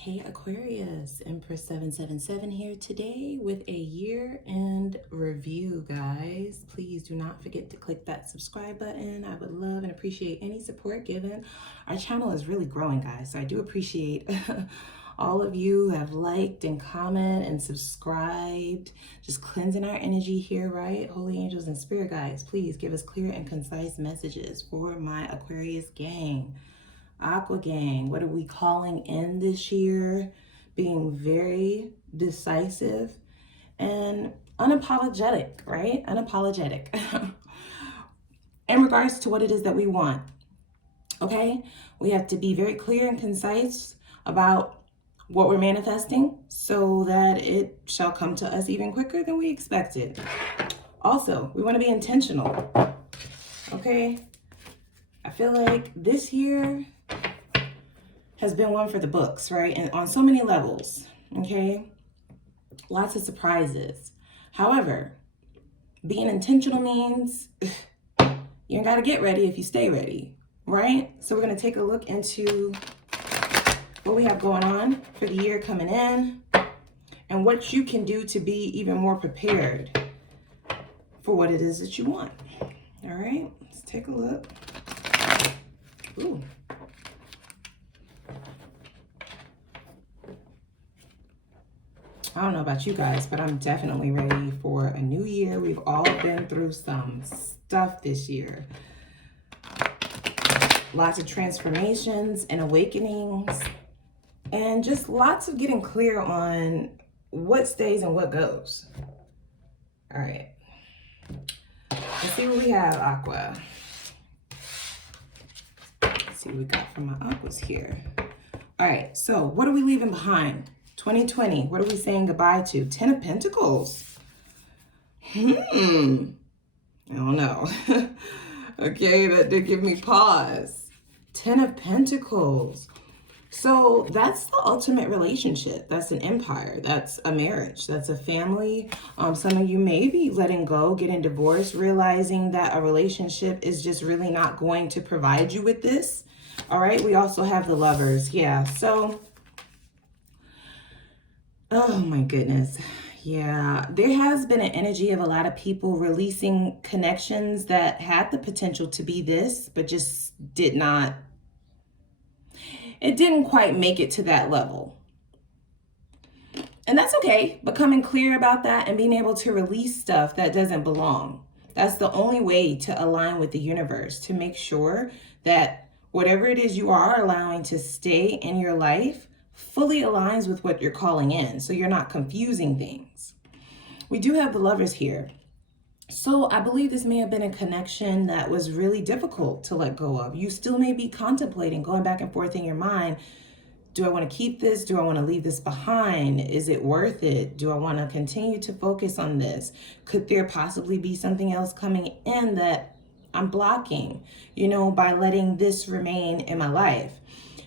Hey Aquarius, Empress 777 here today with a year-end review, guys. Please do not forget to click that subscribe button. I would love and appreciate any support given. Our channel is really growing, guys, so I do appreciate all of you who have liked and commented and subscribed. Just cleansing our energy here, right? Holy angels and spirit guides, please give us clear and concise messages for my Aquarius gang. Aqua gang, what are we calling in this year? Being very decisive and unapologetic, right? Unapologetic in regards to what it is that we want. Okay? We have to be very clear and concise about what we're manifesting so that it shall come to us even quicker than we expected. Also, we want to be intentional. Okay? I feel like this year has been one for the books, right? And on so many levels, okay? Lots of surprises. However, being intentional means you ain't gotta get ready if you stay ready, right? So we're gonna take a look into what we have going on for the year coming in and what you can do to be even more prepared for what it is that you want. All right, let's take a look. Ooh. I don't know about you guys, but I'm definitely ready for a new year. We've all been through some stuff this year. Lots of transformations and awakenings, and just lots of getting clear on what stays and what goes. All right. Let's see what we have, Aqua. Let's see what we got from my Aquas here. All right, so what are we leaving behind? 2020, what are we saying goodbye to? 10 of Pentacles. I don't know. Okay, that did give me pause. 10 of Pentacles. So that's the ultimate relationship. That's an empire. That's a marriage. That's a family. Some of you may be letting go, getting divorced, realizing that a relationship is just really not going to provide you with this. All right, we also have the Lovers. Yeah, so oh my goodness. Yeah, there has been an energy of a lot of people releasing connections that had the potential to be this, but just did not. It didn't quite make it to that level. And that's okay. Becoming clear about that and being able to release stuff that doesn't belong. That's the only way to align with the universe, to make sure that whatever it is you are allowing to stay in your life fully aligns with what you're calling in, so you're not confusing things. We do have the Lovers here. So I believe this may have been a connection that was really difficult to let go of. You still may be contemplating, going back and forth in your mind. Do I want to keep this? Do I want to leave this behind? Is it worth it? Do I want to continue to focus on this? Could there possibly be something else coming in that I'm blocking, by letting this remain in my life?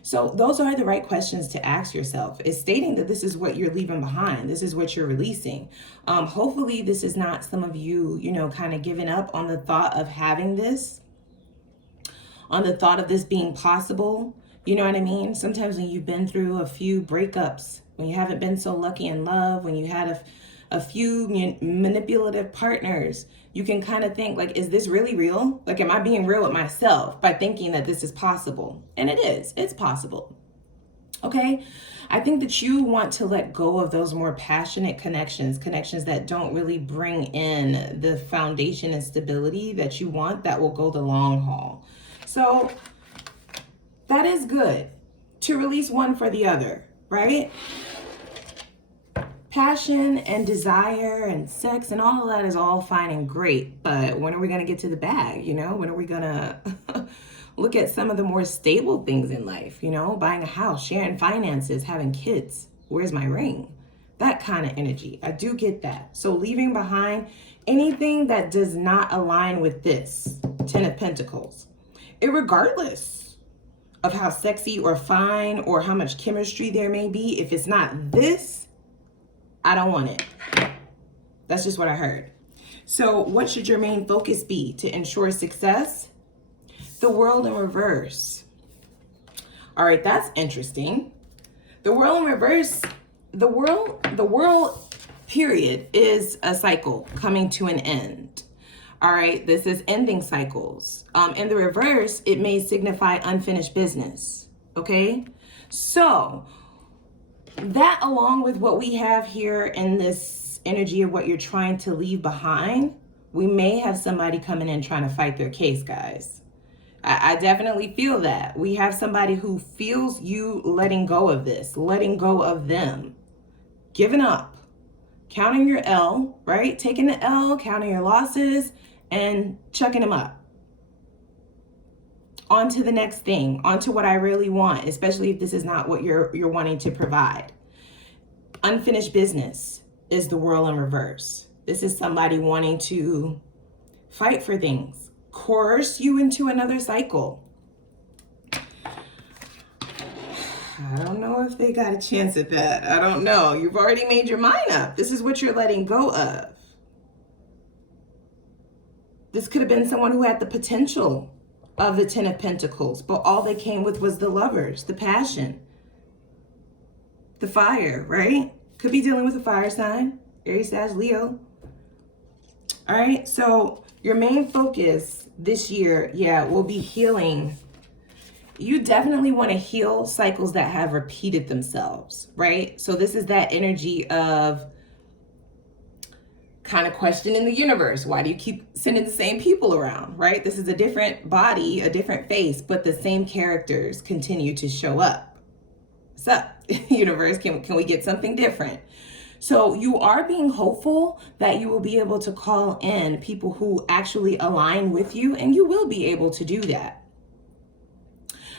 So those are the right questions to ask yourself. It's stating that this is what you're leaving behind. This is what you're releasing. Hopefully this is not some of you, kind of giving up on the thought of having this, on the thought of this being possible. You know what I mean? Sometimes when you've been through a few breakups, when you haven't been so lucky in love, when you had a few manipulative partners, you can kind of think like, is this really real? Like, am I being real with myself by thinking that this is possible? And it is, it's possible. Okay. I think that you want to let go of those more passionate connections that don't really bring in the foundation and stability that you want, that will go the long haul. So that is good to release one for the other, right? Passion and desire and sex and all of that is all fine and great, but when are we going to get to the bag? When are we going to look at some of the more stable things in life? Buying a house, sharing finances, having kids. Where's my ring? That kind of energy. I do get that. So leaving behind anything that does not align with this 10 of Pentacles, irregardless of how sexy or fine or how much chemistry there may be, if it's not this, I don't want it. That's just what I heard. So what should your main focus be to ensure success? The World in reverse. All right, that's interesting. The world in reverse, the world period is a cycle coming to an end. All right, this is ending cycles. In the reverse, it may signify unfinished business. Okay, so that, along with what we have here in this energy of what you're trying to leave behind, we may have somebody coming in trying to fight their case, guys. I definitely feel that. We have somebody who feels you letting go of this, letting go of them, giving up, counting your L, right? Taking the L, counting your losses, and chucking them up. On to the next thing, on to what I really want, especially if this is not what you're wanting to provide. Unfinished business is the world in reverse. This is somebody wanting to fight for things, coerce you into another cycle. I don't know if they got a chance at that. I don't know. You've already made your mind up. This is what you're letting go of. This could have been someone who had the potential of the Ten of Pentacles, but all they came with was the Lovers, the passion, the fire, right? Could be dealing with a fire sign, Aries, Sag, Leo. All right, so your main focus this year, will be healing. You definitely want to heal cycles that have repeated themselves, right? So this is that energy of kind of questioning the universe. Why do you keep sending the same people around, right? This is a different body, a different face, but the same characters continue to show up. What's up, universe? Can we get something different? So you are being hopeful that you will be able to call in people who actually align with you, and you will be able to do that.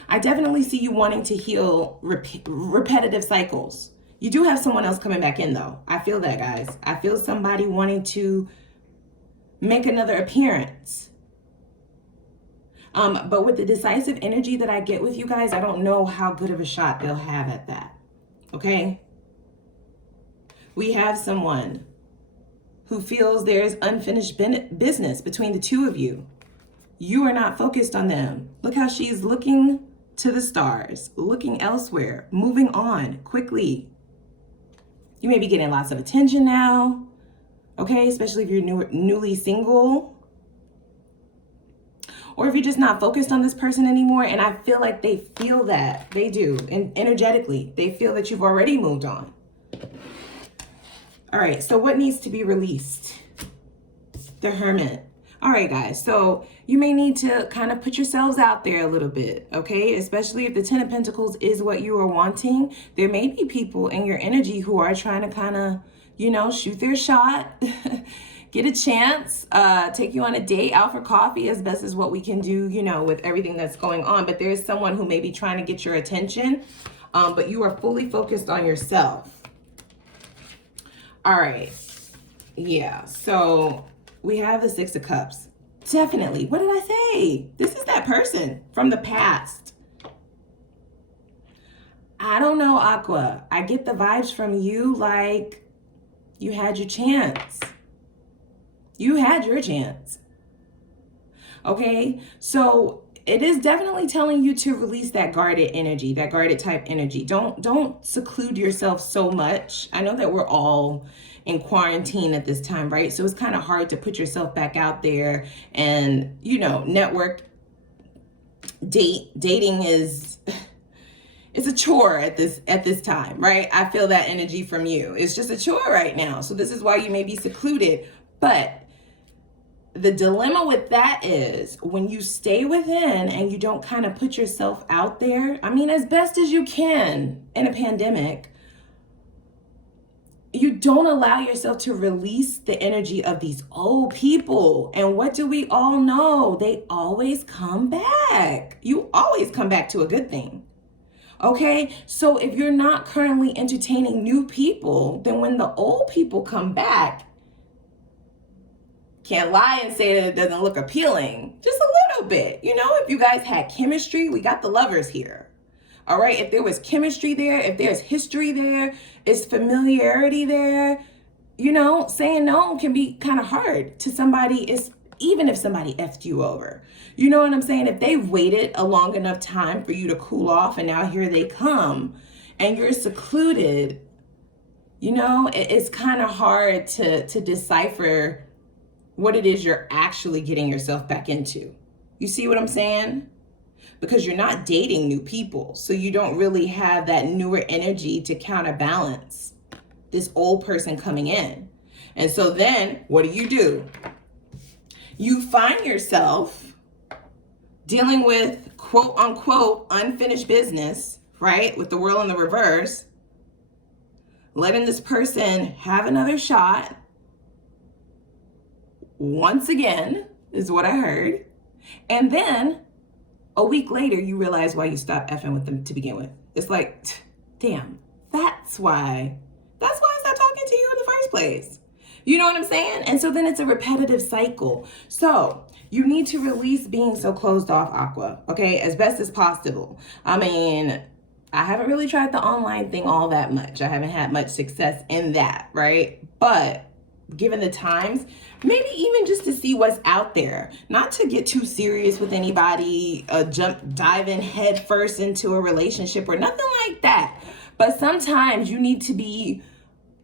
I definitely see you wanting to heal repetitive cycles. You do have someone else coming back in, though. I feel that, guys. I feel somebody wanting to make another appearance. But with the decisive energy that I get with you guys, I don't know how good of a shot they'll have at that. Okay? We have someone who feels there's unfinished business between the two of you. You are not focused on them. Look how she's looking to the stars, looking elsewhere, moving on quickly. You may be getting lots of attention now, okay? Especially if you're newly single. Or if you're just not focused on this person anymore. And I feel like they feel that. They do. And energetically, they feel that you've already moved on. All right, so what needs to be released? The Hermit. All right, guys, so you may need to kind of put yourselves out there a little bit, okay? Especially if the Ten of Pentacles is what you are wanting. There may be people in your energy who are trying to kind of, shoot their shot, get a chance, take you on a date, out for coffee as best as what we can do, with everything that's going on. But there's someone who may be trying to get your attention, but you are fully focused on yourself. All right, so we have the Six of Cups. Definitely. What did I say? This is that person from the past. I don't know, Aqua. I get the vibes from you like you had your chance. You had your chance. Okay? So it is definitely telling you to release that guarded energy, that guarded type energy. Don't seclude yourself so much. I know that we're all in quarantine at this time, right? So it's kind of hard to put yourself back out there and, network. Dating is, it's a chore at this time, right? I feel that energy from you. It's just a chore right now. So this is why you may be secluded. But the dilemma with that is when you stay within and you don't kind of put yourself out there, as best as you can in a pandemic, you don't allow yourself to release the energy of these old people. And what do we all know? They always come back. You always come back to a good thing. Okay? So if you're not currently entertaining new people, then when the old people come back, can't lie and say that it doesn't look appealing. Just a little bit. If you guys had chemistry, we got the Lovers here. All right, if there was chemistry there, if there's history there, is familiarity there, saying no can be kind of hard to somebody, even if somebody effed you over. You know what I'm saying? If they've waited a long enough time for you to cool off and now here they come, and you're secluded, you know, it's kind of hard to decipher what it is you're actually getting yourself back into. You see what I'm saying? Because you're not dating new people, so you don't really have that newer energy to counterbalance this old person coming in. And so then what do? You find yourself dealing with quote unquote unfinished business, right? With the world in the reverse, letting this person have another shot once again, is what I heard. And then a week later, you realize why you stopped effing with them to begin with. It's like, damn, that's why I stopped talking to you in the first place. You know what I'm saying? And so then it's a repetitive cycle. So you need to release being so closed off, Aqua, okay, as best as possible. I mean, I haven't really tried the online thing all that much. I haven't had much success in that, right? But given the times, maybe even just to see what's out there, not to get too serious with anybody, dive in head first into a relationship or nothing like that. But sometimes you need to be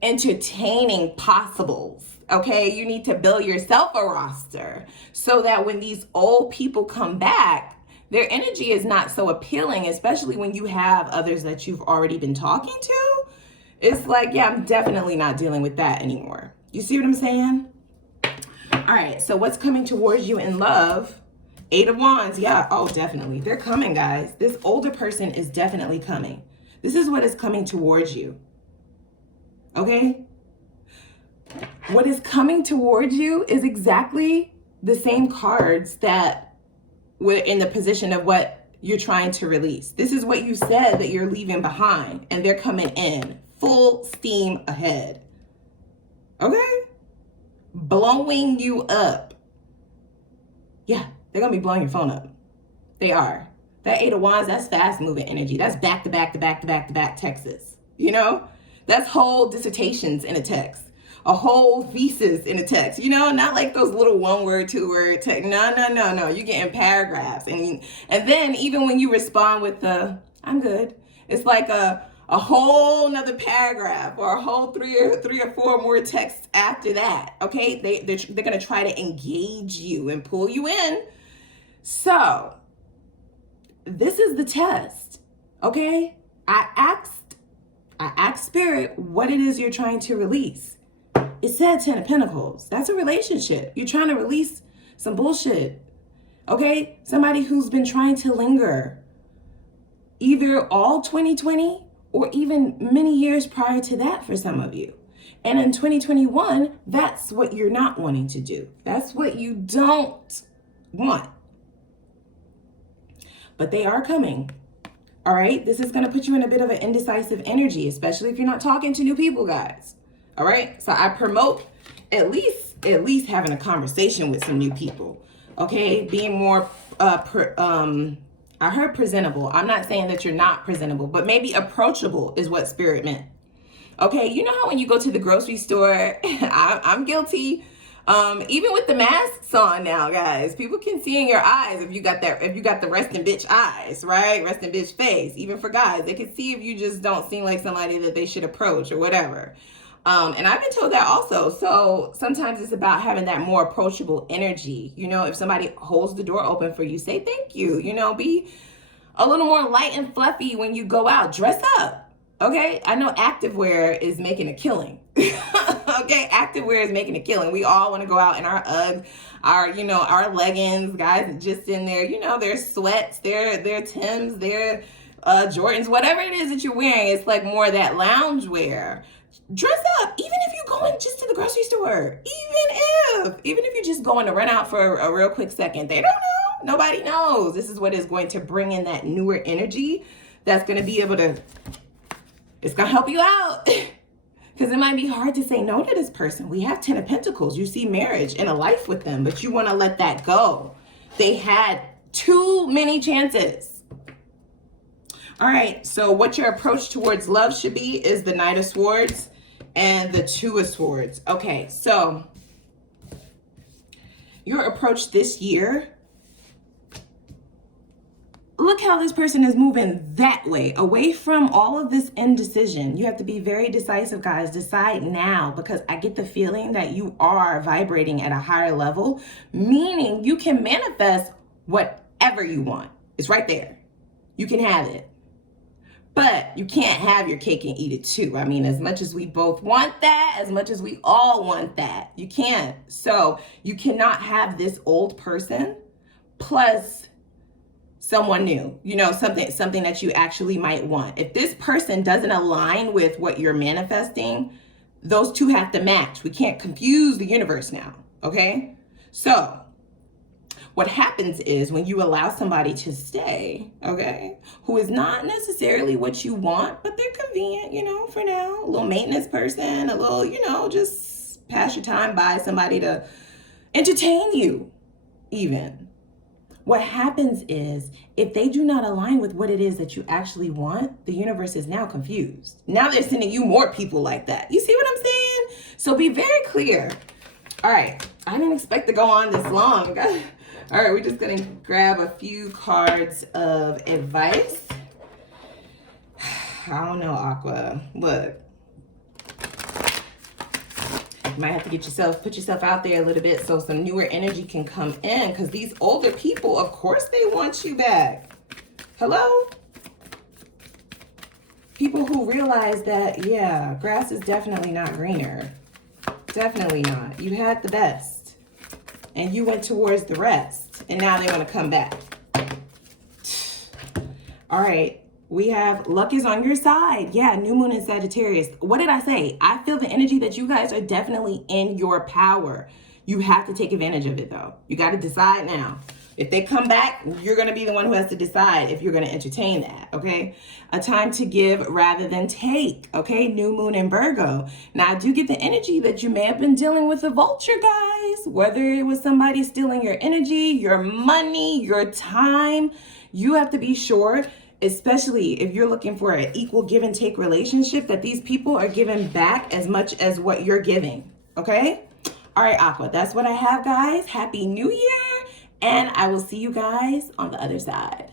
entertaining possibles, okay? You need to build yourself a roster so that when these old people come back, their energy is not so appealing, especially when you have others that you've already been talking to. It's like, yeah, I'm definitely not dealing with that anymore. You see what I'm saying? All right, so what's coming towards you in love? 8 of Wands, yeah, oh, definitely. They're coming, guys. This older person is definitely coming. This is what is coming towards you, okay? What is coming towards you is exactly the same cards that were in the position of what you're trying to release. This is what you said that you're leaving behind, and they're coming in full steam ahead. Okay? Blowing you up. Yeah, they're going to be blowing your phone up. They are. That 8 of Wands, that's fast moving energy. That's back to back to back to back to back Texas. You know? That's whole dissertations in a text. A whole thesis in a text. You know? Not like those little 1-word, 2-word text. No. You're getting paragraphs. And then even when you respond with the, I'm good, it's like a whole nother paragraph or a whole three or four more texts after that. Okay, they're gonna try to engage you and pull you in. So this is the test. Okay, I asked Spirit what it is you're trying to release. It said 10 of Pentacles. That's a relationship. You're trying to release some bullshit. Okay, somebody who's been trying to linger either all 2020 or even many years prior to that for some of you. And in 2021, that's what you're not wanting to do. That's what you don't want. But they are coming. All right? This is going to put you in a bit of an indecisive energy, especially if you're not talking to new people, guys. All right? So I promote at least having a conversation with some new people. Okay? Being more I heard presentable. I'm not saying that you're not presentable, but maybe approachable is what Spirit meant. Okay, you know how when you go to the grocery store, I'm guilty. Even with the masks on now, guys, people can see in your eyes if you got the resting bitch eyes, right? Resting bitch face. Even for guys, they can see if you just don't seem like somebody that they should approach or whatever. And I've been told that also. So sometimes it's about having that more approachable energy. You know, if somebody holds the door open for you, say thank you. You know, be a little more light and fluffy when you go out. Dress up. Okay? I know activewear is making a killing. Okay? Activewear is making a killing. We all want to go out in our Uggs, our leggings, guys just in there, their sweats, their Timbs, their Jordans, whatever it is that you're wearing. It's like more that lounge wear. Dress up, even if you're going just to the grocery store, even if you're just going to run out for a real quick second. They don't know. Nobody knows. This is what is going to bring in that newer energy that's going to be able to, it's going to help you out. Because it might be hard to say no to this person. We have 10 of Pentacles. You see marriage and a life with them, but you want to let that go. They had too many chances. All right, so what your approach towards love should be is the Knight of Swords and the 2 of Swords. Okay, so your approach this year, look how this person is moving that way, away from all of this indecision. You have to be very decisive, guys. Decide now, because I get the feeling that you are vibrating at a higher level, meaning you can manifest whatever you want. It's right there. You can have it. But you can't have your cake and eat it too. I mean, as much as we both want that, as much as we all want that, you can't. So you cannot have this old person plus someone new, you know, something that you actually might want. If this person doesn't align with what you're manifesting, those two have to match. We can't confuse the universe now, okay? So what happens is when you allow somebody to stay, okay, who is not necessarily what you want, but they're convenient, you know, for now, a little maintenance person, a little, you know, just pass your time by, somebody to entertain you even. What happens is if they do not align with what it is that you actually want, the universe is now confused. Now they're sending you more people like that. You see what I'm saying? So be very clear. All right, I didn't expect to go on this long. All right, we're just gonna grab a few cards of advice. I don't know, Aqua. Look, you might have to put yourself out there a little bit so some newer energy can come in, because these older people, of course they want you back. Hello? People who realize that, yeah, grass is definitely not greener. Definitely not. You had the best and you went towards the rest, and now they want to come back. All right. We have luck is on your side. Yeah, new moon in Sagittarius. What did I say? I feel the energy that you guys are definitely in your power. You have to take advantage of it, though. You got to decide now. If they come back, you're going to be the one who has to decide if you're going to entertain that, okay? A time to give rather than take, okay? New moon in Virgo. Now, I do get the energy that you may have been dealing with a vulture, guys. Whether it was somebody stealing your energy, your money, your time, you have to be sure, especially if you're looking for an equal give and take relationship, that these people are giving back as much as what you're giving, okay? All right, Aqua, that's what I have, guys. Happy New Year, and I will see you guys on the other side.